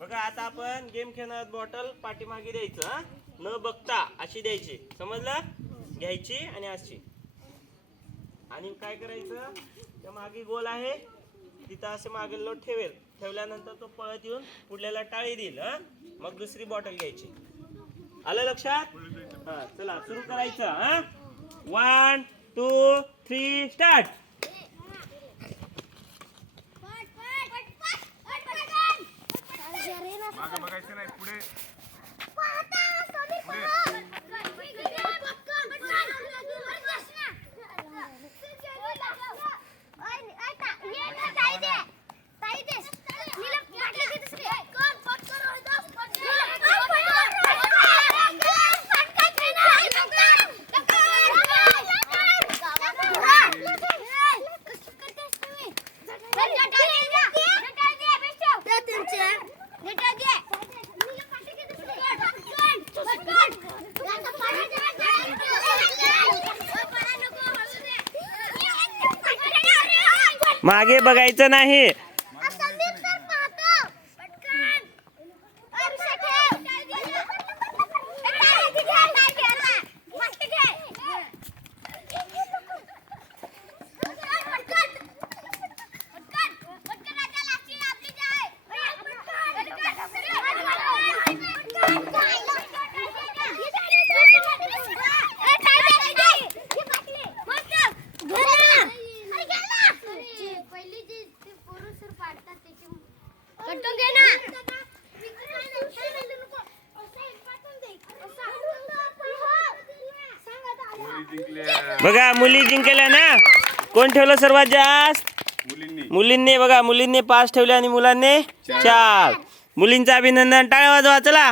बघा आता आपण गेम खेळणार बॉटल पाठीमागे द्यायचं न बघता अशी द्यायची. समजलं? घ्यायची आणि अशी. आणि काय करायचं? त्या मागे गोल आहे. तिथं असे मागे लोट ठेवेल. ठेवल्यानंतर तो पळत येऊन पुढल्याला टाळी देईल हा. मग दुसरी बॉटल घ्यायची. आलं लक्षात? हा चला सुरू करायचं हा. वन टू थ्री स्टार्ट मागं बघायचं नाही पुढे. मागे बघायचं नाही पहिली जी ते पोरं सर पाडतात त्याची कटून घे ना मुली जिंकल्या बघा मुली जिंकल्या ना? कोण ठेवलं सर्वात जास्त? मुलींनी बघा मुलींनी पाच ठेवले आणि मुलांनी चार. मुलींचं अभिनंदन. टाळ्या वाजवा चला.